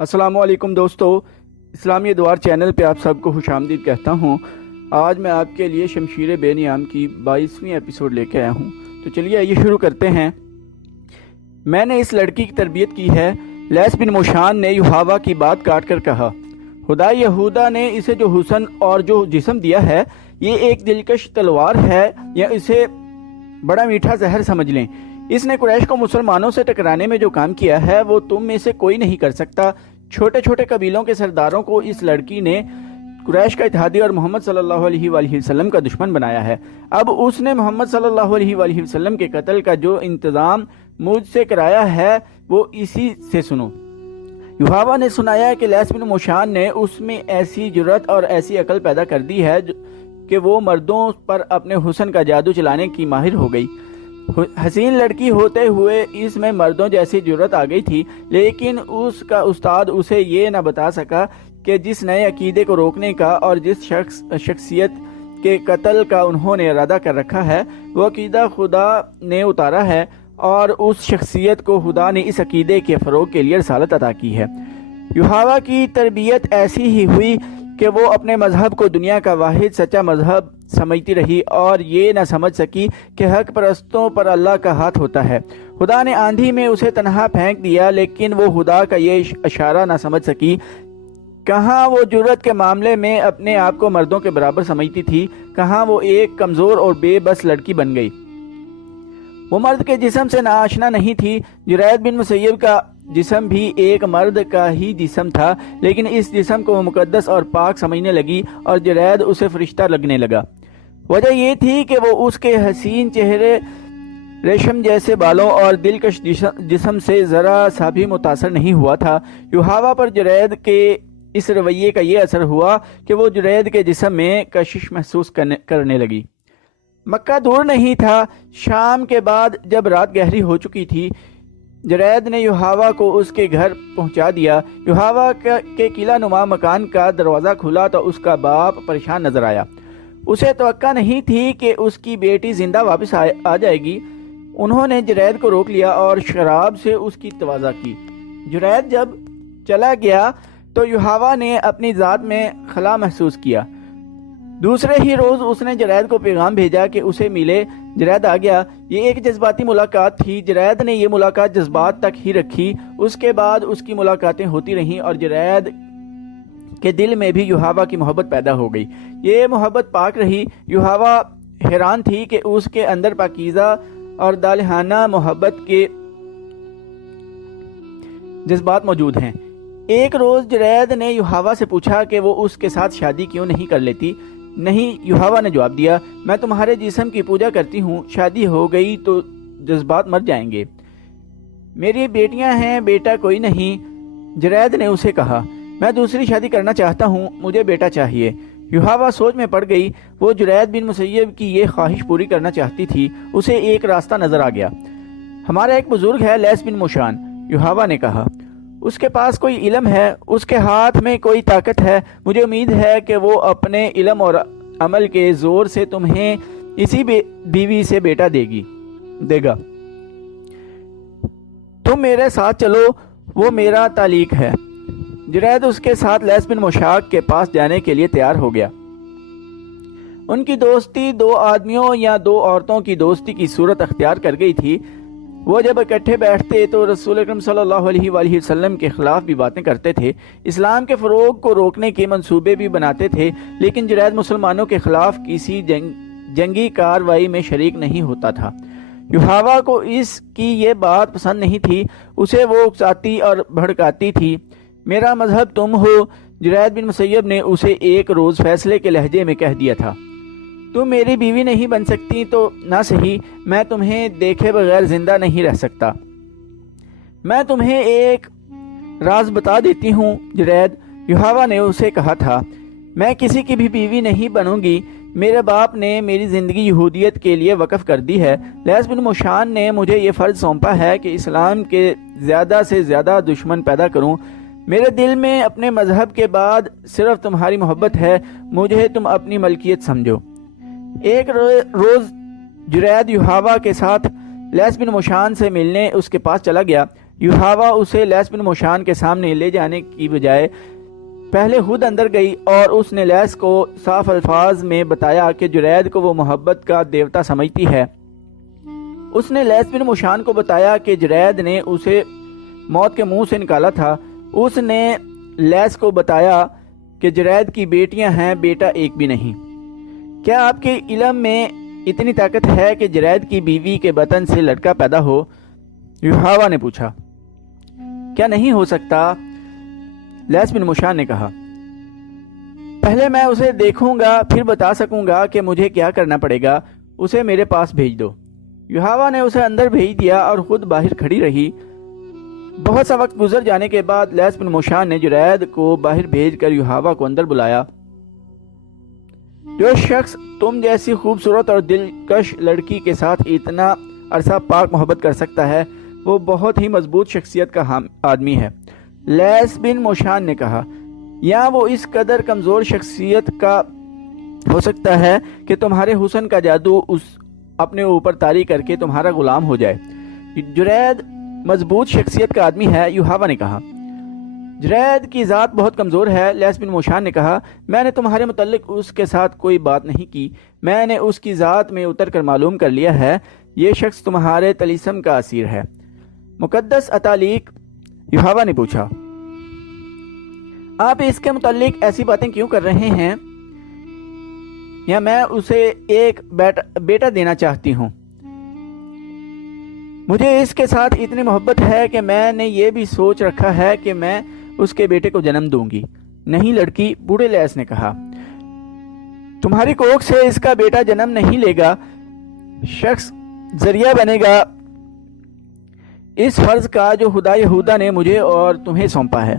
السلام علیکم دوستو، اسلامی ادوار چینل پہ آپ سب کو خوش آمدید کہتا ہوں۔ آج میں آپ کے لیے شمشیر بے نیام کی 22ویں ایپیسوڈ لے کے آیا ہوں، تو چلیے آئیے شروع کرتے ہیں۔ میں نے اس لڑکی کی تربیت کی ہے، لیس بن موشان نے یوحوا کی بات کاٹ کر کہا۔ خدا یہودا نے اسے جو حسن اور جو جسم دیا ہے، یہ ایک دلکش تلوار ہے یا اسے بڑا میٹھا زہر سمجھ لیں۔ اس نے قریش کو مسلمانوں سے ٹکرانے میں جو کام کیا ہے وہ تم میں سے کوئی نہیں کر سکتا۔ چھوٹے چھوٹے قبیلوں کے سرداروں کو اس لڑکی نے قریش کا اتحادی اور محمد صلی اللہ علیہ وآلہ وسلم کا دشمن بنایا ہے۔ اب اس نے محمد صلی اللہ علیہ وآلہ وسلم کے قتل کا جو انتظام مجھ سے کرایا ہے وہ اسی سے سنو۔ یوحوا نے سنایا کہ لیس بن موشان نے اس میں ایسی جرأت اور ایسی عقل پیدا کر دی ہے کہ وہ مردوں پر اپنے حسن کا جادو چلانے کی ماہر ہو گئی۔ حسین لڑکی ہوتے ہوئے اس میں مردوں جیسی جرأت آ گئی تھی، لیکن اس کا استاد اسے یہ نہ بتا سکا کہ جس نئے عقیدے کو روکنے کا اور جس شخصیت کے قتل کا انہوں نے ارادہ کر رکھا ہے وہ عقیدہ خدا نے اتارا ہے، اور اس شخصیت کو خدا نے اس عقیدے کے فروغ کے لیے رسالت عطا کی ہے۔ یوحوا کی تربیت ایسی ہی ہوئی کہ وہ اپنے مذہب کو دنیا کا واحد سچا مذہب سمجھتی رہی اور یہ نہ سمجھ سکی کہ حق پرستوں پر اللہ کا ہاتھ ہوتا ہے۔ خدا نے آندھی میں اسے تنہا پھینک دیا، لیکن وہ خدا کا یہ اشارہ نہ سمجھ سکی۔ کہاں وہ جرأت کے معاملے میں اپنے آپ کو مردوں کے برابر سمجھتی تھی، کہاں وہ ایک کمزور اور بے بس لڑکی بن گئی۔ وہ مرد کے جسم سے ناآشنا نہیں تھی۔ جرید بن مسیب کا جسم بھی ایک مرد کا ہی جسم تھا، لیکن اس جسم کو وہ مقدس اور پاک سمجھنے لگی اور جرید اسے فرشتہ لگنے لگا۔ وجہ یہ تھی کہ وہ اس کے حسین چہرے، ریشم جیسے بالوں اور دلکش جسم سے ذرا سا بھی متاثر نہیں ہوا تھا۔ یوحوا پر جرید کے اس رویے کا یہ اثر ہوا کہ وہ جرید کے جسم میں کشش محسوس کرنے لگی۔ مکہ دور نہیں تھا۔ شام کے بعد جب رات گہری ہو چکی تھی، جرید نے یوحوا کو اس کے گھر پہنچا دیا۔ یوحوا کے قلعہ نما مکان کا دروازہ کھلا تو اس کا باپ پریشان نظر آیا۔ اسے توقع نہیں تھی کہ اس کی بیٹی زندہ واپس آ جائے گی۔ انہوں نے جرید کو روک لیا اور شراب سے اس کی تواضع کی۔ جرید جب چلا گیا تو یوحوا نے اپنی ذات میں خلا محسوس کیا۔ دوسرے ہی روز اس نے جرید کو پیغام بھیجا کہ اسے ملے۔ جرید آ گیا۔ یہ ایک جذباتی ملاقات تھی۔ جرید نے یہ ملاقات جذبات تک ہی رکھی۔ اس کے بعد اس کی ملاقاتیں ہوتی رہیں اور جرید کے دل میں بھی یوحوا کی محبت پیدا ہو گئی۔ یہ محبت پاک رہی۔ یوحوا حیران تھی کہ اس کے اندر پاکیزہ اور دالہانہ محبت کے جذبات موجود ہیں۔ ایک روز جرید نے یوحوا سے پوچھا کہ وہ اس کے ساتھ شادی کیوں نہیں کر لیتی۔ نہیں، یوحوا نے جواب دیا، میں تمہارے جسم کی پوجا کرتی ہوں، شادی ہو گئی تو جذبات مر جائیں گے۔ میری بیٹیاں ہیں، بیٹا کوئی نہیں۔ جرید نے اسے کہا، میں دوسری شادی کرنا چاہتا ہوں، مجھے بیٹا چاہیے۔ یوحوا سوچ میں پڑ گئی۔ وہ جرید بن مسیب کی یہ خواہش پوری کرنا چاہتی تھی۔ اسے ایک راستہ نظر آ گیا۔ ہمارا ایک بزرگ ہے، لیس بن موشان، یوحوا نے کہا۔ اس کے پاس کوئی علم ہے، اس کے ہاتھ میں کوئی طاقت ہے۔ مجھے امید ہے کہ وہ اپنے علم اور عمل کے زور سے تمہیں اسی بیوی سے بیٹا دے گا۔ تم میرے ساتھ چلو، وہ میرا تعلیق ہے۔ جرید اس کے ساتھ لیس بن موشاک کے پاس جانے کے لیے تیار ہو گیا۔ ان کی دوستی دو آدمیوں یا دو عورتوں کی دوستی کی صورت اختیار کر گئی تھی۔ وہ جب اکٹھے بیٹھتے تو رسول اکرم صلی اللہ علیہ وآلہ وسلم کے خلاف بھی باتیں کرتے تھے، اسلام کے فروغ کو روکنے کے منصوبے بھی بناتے تھے، لیکن جرید مسلمانوں کے خلاف کسی جنگی کاروائی میں شریک نہیں ہوتا تھا۔ یوحوا کو اس کی یہ بات پسند نہیں تھی، اسے وہ اکساتی اور بھڑکاتی تھی۔ میرا مذہب تم ہو، جرید بن مسیب نے اسے ایک روز فیصلے کے لہجے میں کہہ دیا تھا۔ تم میری بیوی نہیں بن سکتی تو نہ صحیح، میں تمہیں دیکھے بغیر زندہ نہیں رہ سکتا۔ میں تمہیں ایک راز بتا دیتی ہوں جرید، یوحوا نے اسے کہا تھا، میں کسی کی بھی بیوی نہیں بنوں گی۔ میرے باپ نے میری زندگی یہودیت کے لیے وقف کر دی ہے۔ لیس بن موشان نے مجھے یہ فرض سونپا ہے کہ اسلام کے زیادہ سے زیادہ دشمن پیدا کروں۔ میرے دل میں اپنے مذہب کے بعد صرف تمہاری محبت ہے، مجھے تم اپنی ملکیت سمجھو۔ ایک روز جرید یوحوا کے ساتھ لیس بن موشان سے ملنے اس کے پاس چلا گیا۔ یحاوا اسے لیس بن موشان کے سامنے لے جانے کی بجائے پہلے خود اندر گئی اور اس نے لیس کو صاف الفاظ میں بتایا کہ جرید کو وہ محبت کا دیوتا سمجھتی ہے۔ اس نے لیس بن موشان کو بتایا کہ جرید نے اسے موت کے منہ سے نکالا تھا۔ اس نے لیس کو بتایا کہ جرید کی بیٹیاں ہیں، بیٹا ایک بھی نہیں۔ کیا آپ کے علم میں اتنی طاقت ہے کہ جرید کی بیوی کے بطن سے لڑکا پیدا ہو؟ یحاوا نے پوچھا۔ کیا نہیں ہو سکتا؟ لیس بن موشان نے کہا۔ پہلے میں اسے دیکھوں گا، پھر بتا سکوں گا کہ مجھے کیا کرنا پڑے گا۔ اسے میرے پاس بھیج دو۔ یحاوا نے اسے اندر بھیج دیا اور خود باہر کھڑی رہی۔ بہت سا وقت گزر جانے کے بعد لیس بن موشان نے جرید کو باہر بھیج کر یحاوا کو اندر بلایا۔ جو شخص تم جیسی خوبصورت اور دلکش لڑکی کے ساتھ اتنا عرصہ پاک محبت کر سکتا ہے وہ بہت ہی مضبوط شخصیت کا آدمی ہے، لیس بن موشان نے کہا۔ یا وہ اس قدر کمزور شخصیت کا ہو سکتا ہے کہ تمہارے حسن کا جادو اپنے اوپر طاری کر کے تمہارا غلام ہو جائے۔ جرید مضبوط شخصیت کا آدمی ہے، یحاوا نے کہا۔ جرید کی ذات بہت کمزور ہے، لیس بن موشان نے کہا۔ میں نے تمہارے متعلق اس کے ساتھ کوئی بات نہیں کی، میں نے اس کی ذات میں اتر کر معلوم کر لیا ہے، یہ شخص تمہارے طلیسم کا اسیر ہے۔ مقدس اتالیق، یحاوا نے پوچھا، آپ اس کے متعلق ایسی باتیں کیوں کر رہے ہیں؟ یا میں اسے ایک بیٹا دینا چاہتی ہوں۔ مجھے اس کے ساتھ اتنی محبت ہے کہ میں نے یہ بھی سوچ رکھا ہے کہ میں اس کے بیٹے کو جنم دوں گی۔ نہیں لڑکی، بوڑھے لیس نے کہا، تمہاری کوکھ سے اس کا بیٹا جنم نہیں لے گا، شخص ذریعہ بنے گا اس فرض کا جو خدا یہودا نے مجھے اور تمہیں سونپا ہے۔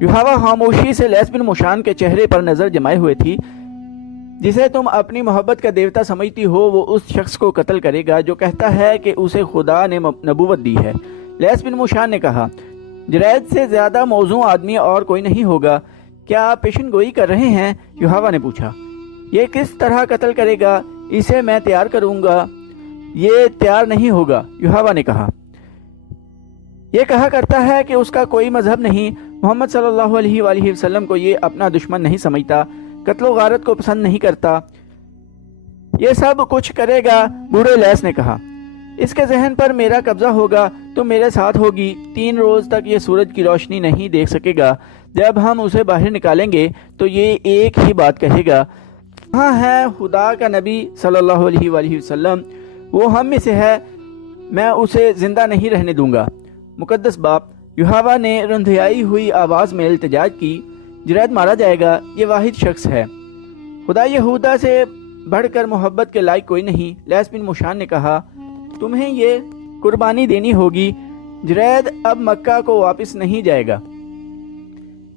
یحاوا خاموشی سے لیس بن موشان کے چہرے پر نظر جمائے ہوئے تھی۔ جسے تم اپنی محبت کا دیوتا سمجھتی ہو وہ اس شخص کو قتل کرے گا جو کہتا ہے کہ اسے خدا نے نبوت دی ہے۔ لیس بن موشان نے کہا، جرید سے زیادہ موزوں آدمی اور کوئی نہیں ہوگا۔ کیا آپ پیشن گوئی کر رہے ہیں؟ یحاوا نے پوچھا۔ یہ کس طرح قتل کرے گا؟ اسے میں تیار کروں گا، یہ تیار نہیں ہوگا، یحاوا نے کہا۔ یہ کہا کرتا ہے کہ اس کا کوئی مذہب نہیں، محمد صلی اللہ علیہ وآلہ وسلم کو یہ اپنا دشمن نہیں سمجھتا، قتل و غارت کو پسند نہیں کرتا، یہ سب کچھ کرے گا، بوڑھے لیس نے کہا۔ اس کے ذہن پر میرا قبضہ ہوگا، تم میرے ساتھ ہوگی، 3 روز تک یہ سورج کی روشنی نہیں دیکھ سکے گا۔ جب ہم اسے باہر نکالیں گے تو یہ ایک ہی بات کہے گا، ہاں ہے خدا کا نبی صلی اللہ علیہ وآلہ وسلم، وہ ہم میں سے ہے، میں اسے زندہ نہیں رہنے دوں گا۔ مقدس باپ، یحاوا نے رندھیائی ہوئی آواز میں التجاج کی، جرید مارا جائے گا، یہ واحد شخص ہے، خدا یہودا سے بڑھ کر محبت کے لائق کوئی نہیں۔ لیس بن موشان نے کہا، تمہیں یہ قربانی دینی ہوگی، جرید اب مکہ کو واپس نہیں جائے گا۔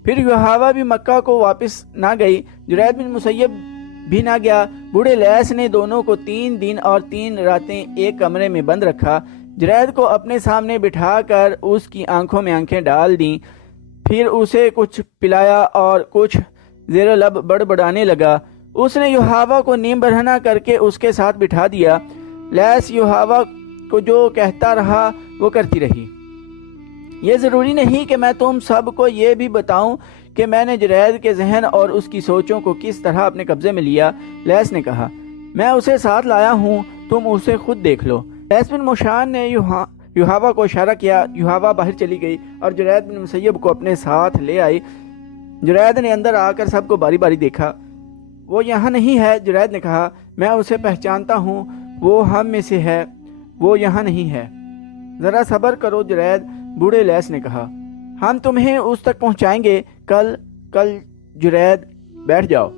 پھر یحاوا بھی مکہ کو واپس نہ گئی، جرید بن مسیب بھی نہ گیا۔ بوڑھے لیس نے دونوں کو 3 دن اور 3 راتیں ایک کمرے میں بند رکھا، جرید کو اپنے سامنے بٹھا کر اس کی آنکھوں میں آنکھیں ڈال دیں، پھر اسے کچھ پلایا اور کچھ زیر لب بڑبڑانے لگا۔ اس نے یحاوا کو نیم برہنہ کر کے اس کے ساتھ بٹھا دیا۔ لیس یحاوا کو جو کہتا رہا وہ کرتی رہی۔ یہ ضروری نہیں کہ میں تم سب کو یہ بھی بتاؤں کہ میں نے جرید کے ذہن اور اس کی سوچوں کو کس طرح اپنے قبضے میں لیا، لیس نے کہا۔ میں اسے ساتھ لایا ہوں، تم اسے خود دیکھ لو۔ لیس بن موشان نے یحاوا کو اشارہ کیا، یحاوا باہر چلی گئی اور جرید بن مسیب کو اپنے ساتھ لے آئی۔ جرید نے اندر آ کر سب کو باری باری دیکھا۔ وہ یہاں نہیں ہے، جرید نے کہا، میں اسے پہچانتا ہوں، وہ ہم میں سے ہے، وہ یہاں نہیں ہے۔ ذرا صبر کرو جرید، بوڑھے لیس نے کہا، ہم تمہیں اس تک پہنچائیں گے، کل جرید بیٹھ جاؤ۔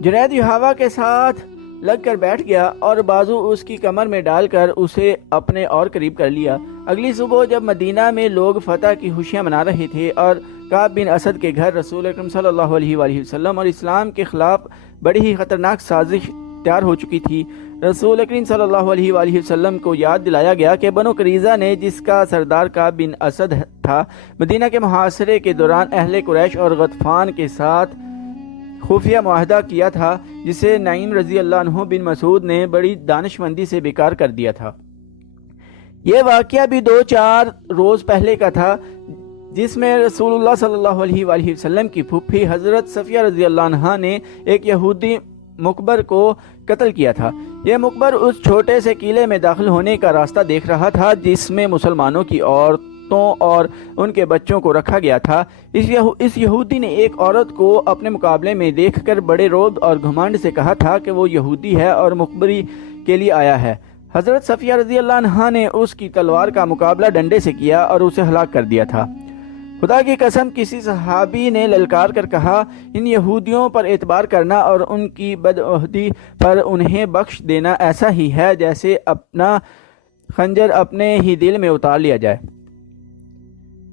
جرید یحاوا کے ساتھ لگ کر بیٹھ گیا اور بازو اس کی کمر میں ڈال کر اسے اپنے اور قریب کر لیا۔ اگلی صبح جب مدینہ میں لوگ فتح کی خوشیاں منا رہے تھے اور کعب بن اسد کے گھر رسول اکرم صلی اللہ علیہ وآلہ وسلم اور اسلام کے خلاف بڑی ہی خطرناک سازش تیار ہو چکی تھی، رسول اکرم صلی اللہ علیہ وآلہ وسلم کو یاد دلایا گیا کہ بنو قریظہ نے، جس کا سردار کعب بن اسد تھا، مدینہ کے محاصرے کے دوران اہل قریش اور غطفان کے ساتھ خفیہ معاہدہ کیا تھا، جسے نعیم رضی اللہ عنہ بن مسعود نے بڑی دانشمندی سے بیکار کر دیا تھا۔ یہ واقعہ بھی 2-4 روز پہلے کا تھا، جس میں رسول اللہ صلی اللہ علیہ وآلہ وسلم کی پھوپھی حضرت صفیہ رضی اللہ عنہا نے ایک یہودی مقبر کو قتل کیا تھا۔ یہ مقبر اس چھوٹے سے قلعے میں داخل ہونے کا راستہ دیکھ رہا تھا جس میں مسلمانوں کی عورتوں اور ان کے بچوں کو رکھا گیا تھا۔ اس یہودی نے ایک عورت کو اپنے مقابلے میں دیکھ کر بڑے رعب اور گھمنڈ سے کہا تھا کہ وہ یہودی ہے اور مقبری کے لیے آیا ہے۔ حضرت صفیہ رضی اللہ عنہا نے اس کی تلوار کا مقابلہ ڈنڈے سے کیا اور اسے ہلاک کر دیا تھا۔ خدا کی قسم، کسی صحابی نے للکار کر کہا، ان یہودیوں پر اعتبار کرنا اور ان کی بدعہدی پر انہیں بخش دینا ایسا ہی ہے جیسے اپنا خنجر اپنے ہی دل میں اتار لیا جائے۔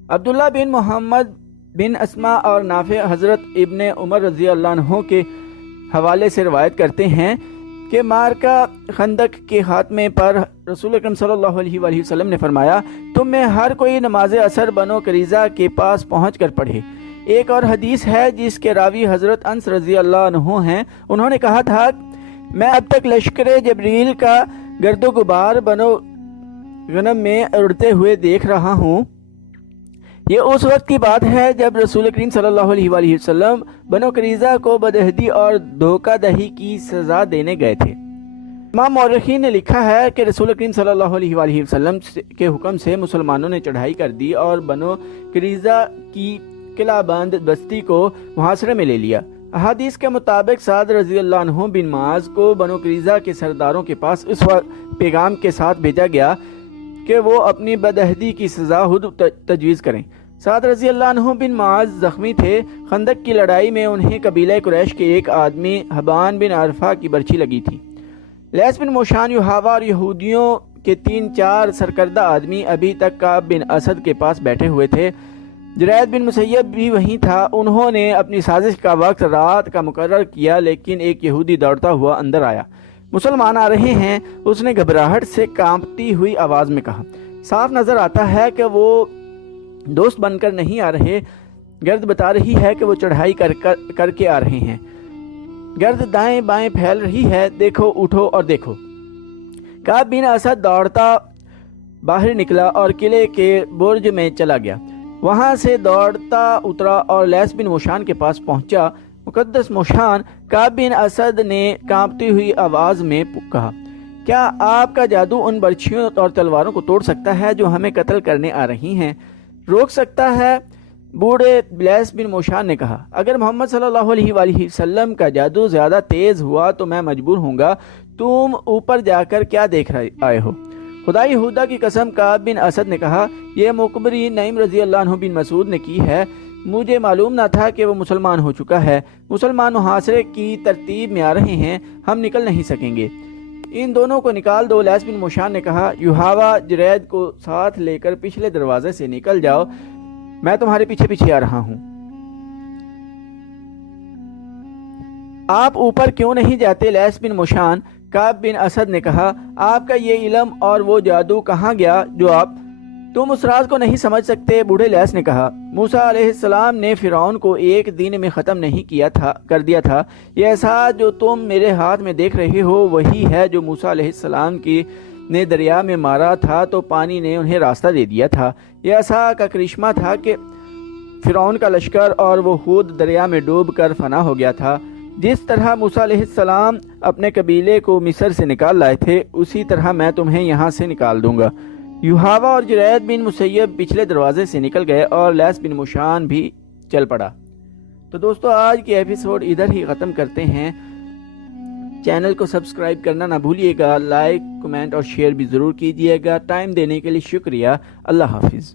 عبداللہ بن محمد بن اسما اور نافع حضرت ابن عمر رضی اللہ عنہ کے حوالے سے روایت کرتے ہیں کہ معرکہ خندق کے خاتمے پر رسول اکرم صلی اللہ علیہ وآلہ وسلم نے فرمایا، تم میں ہر کوئی نماز عصر بنو قریظہ کے پاس پہنچ کر پڑھے۔ ایک اور حدیث ہے جس کے راوی حضرت انس رضی اللہ عنہ ہیں، انہوں نے کہا تھا، میں اب تک لشکر جبریل کا گرد و غبار بنو غنم میں اڑتے ہوئے دیکھ رہا ہوں۔ یہ اس وقت کی بات ہے جب رسول کریم صلی اللہ علیہ وآلہ وسلم بنو قریظہ کو بدعہدی اور دھوکہ دہی کی سزا دینے گئے تھے۔ امام مورخین نے لکھا ہے کہ رسول کریم صلی اللہ علیہ وآلہ وسلم کے حکم سے مسلمانوں نے چڑھائی کر دی اور بنو قریظہ کی قلعہ بند بستی کو محاصرے میں لے لیا۔ احادیث کے مطابق سعد رضی اللہ عنہ بن معاذ کو بنو قریظہ کے سرداروں کے پاس اس وقت پیغام کے ساتھ بھیجا گیا کہ وہ اپنی بدعہدی کی سزا خود تجویز کریں۔ سعد رضی اللہ عنہ بن معاذ زخمی تھے۔ خندق کی لڑائی میں انہیں قبیلہ قریش کے ایک آدمی حبان بن عرفہ کی برچھی لگی تھی۔ لیس بن موشان، یحاوا اور یہودیوں کے 3-4 سرکردہ آدمی ابھی تک کعب بن اسد کے پاس بیٹھے ہوئے تھے۔ جرید بن مسیب بھی وہیں تھا۔ انہوں نے اپنی سازش کا وقت رات کا مقرر کیا، لیکن ایک یہودی دوڑتا ہوا اندر آیا۔ مسلمان آ رہے ہیں، اس نے گھبراہٹ سے کانپتی ہوئی آواز میں کہا۔ صاف نظر آتا ہے کہ وہ دوست بن کر نہیں آ رہے، گرد بتا رہی ہے کہ وہ چڑھائی کر کے آ رہے ہیں۔ گرد دائیں بائیں پھیل رہی ہے، دیکھو، اٹھو اور دیکھو۔ کعب بن اسد دوڑتا باہر نکلا اور قلعے کے برج میں چلا گیا۔ وہاں سے دوڑتا اترا اور لیس بن موشان کے پاس پہنچا۔ مقدس موشان، کعب بن اسد نے کانپتی ہوئی آواز میں کہا، کیا آپ کا جادو ان برچھیوں اور تلواروں کو توڑ سکتا ہے جو ہمیں قتل کرنے آ رہی ہیں؟ روک سکتا ہے؟ بوڑھے لیس بن موشان نے کہا، اگر محمد صلی اللہ علیہ وآلہ وسلم کا جادو زیادہ تیز ہوا تو میں مجبور ہوں گا۔ تم اوپر جا کر کیا دیکھ آئے ہو؟ خدا یہودا کی قسم، کعب بن اسد نے کہا، یہ مقبری نعیم رضی اللہ عنہ بن مسعود نے کی ہے۔ مجھے معلوم نہ تھا کہ وہ مسلمان ہو چکا ہے۔ مسلمان محاصرے کی ترتیب میں آ رہے ہیں، ہم نکل نہیں سکیں گے۔ ان دونوں کو نکال دو۔ لیس بن موشان نے کہا، یحاوا، جرید کو ساتھ لے کر پچھلے دروازے سے نکل جاؤ، میں تمہارے پیچھے پیچھے آ رہا ہوں۔ آپ اوپر کیوں نہیں جاتے لیس بن موشان؟ کعب بن اسد نے کہا، آپ کا یہ علم اور وہ جادو کہاں گیا جو تم اس راز کو نہیں سمجھ سکتے؟ بوڑھے لیس نے کہا، موسیٰ علیہ السلام نے فرعون کو ایک دن میں ختم نہیں کر دیا تھا۔ یہ ایسا جو تم میرے ہاتھ میں دیکھ رہے ہو وہی ہے جو موسیٰ علیہ السلام نے دریا میں مارا تھا تو پانی نے انہیں راستہ دے دیا تھا۔ یہ ایسا کا کرشمہ تھا کہ فرعون کا لشکر اور وہ خود دریا میں ڈوب کر فنا ہو گیا تھا۔ جس طرح موسیٰ علیہ السلام اپنے قبیلے کو مصر سے نکال لائے تھے، اسی طرح میں تمہیں یہاں سے نکال دوں گا۔ یحاوا اور جرید بن مسیب پچھلے دروازے سے نکل گئے اور لیس بن موشان بھی چل پڑا۔ تو دوستو، آج کی ایپیسوڈ ادھر ہی ختم کرتے ہیں۔ چینل کو سبسکرائب کرنا نہ بھولیے گا، لائک، کمنٹ اور شیئر بھی ضرور کیجیے گا۔ ٹائم دینے کے لیے شکریہ۔ اللہ حافظ۔